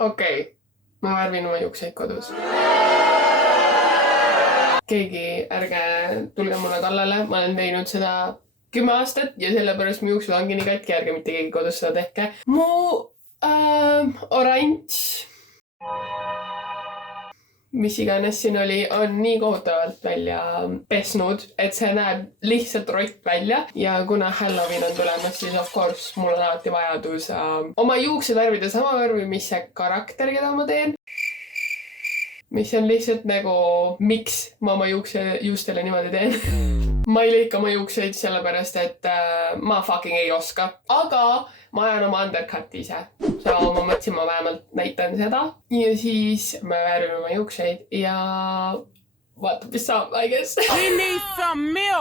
Okei, ma värvin oma juukseid kodus. Keegi ärge tulge mulle kallale, ma olen teinud seda 10 aastat ja sellepärast mu juuksed ongi nii katki, ärge mitte keegi kodus seda tehke. Mu oranž, mis iganes siin oli, on nii kohutavalt välja pesnud, et see näeb lihtsalt rott välja. Ja kuna Halloween on tulemas, siis of course mul on alati vajadus oma juuksed värvida sama värvi, mis see karakter, keda ma teen. Mis on lihtsalt nagu, miks ma oma juustele niimoodi teen. Ma ei lõika oma juukseid sellepärast, et ma fucking ei oska. Aga ma ajan oma undercuti ise. So ma mõtlesin, ma vähemalt näitan seda. Ja siis me värvime oma juukseid ja vaatab, mis saab, I guess.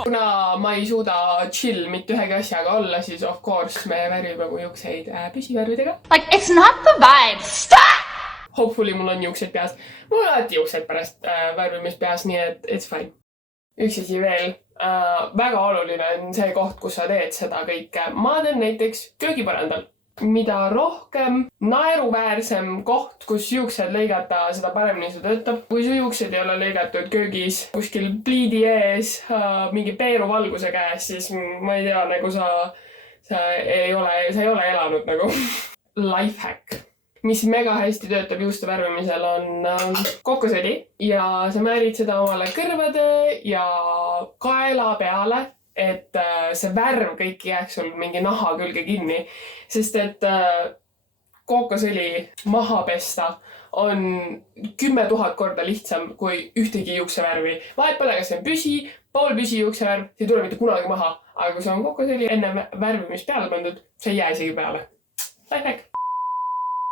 Kuna ma ei suuda chill mitte ühegi asjaga olla, siis of course me värvime mu juukseid püsivärvidega. Like, it's not the vibe. Stop! Hopefully mul on juuksed peas. Mul on alati juuksed pärast värvimist peas, nii et it's fine. Üks asi veel. Väga oluline on see koht, kus sa teed seda kõike. Ma teen näiteks köögipõrandal. Mida rohkem naeruväärsem koht, kus juuksed lõigata, seda paremini see töötab. Kui su juuksed ei ole lõigatud köögis kuskil pliidi ees, mingi peeruvalguse käes, siis ma ei tea, nagu sa ei ole elanud nagu. Lifehack, mis mega hästi töötab juuste värvimisel, on kokosõli ja sa määrid seda omale kõrvade ja kaela peale, et see värv kõik jääks sul mingi naha külge kinni. Sest et kokosõli maha pesta on 10 000 korda lihtsam kui ühtegi juuksevärvi. Vahet pole, kas see on püsi, pool püsi juuksevärv, see ei tule mitte kunagi maha. Aga kui see on kokosõli enne värvimist peale pandud, see ei jää isegi peale. Lifehack.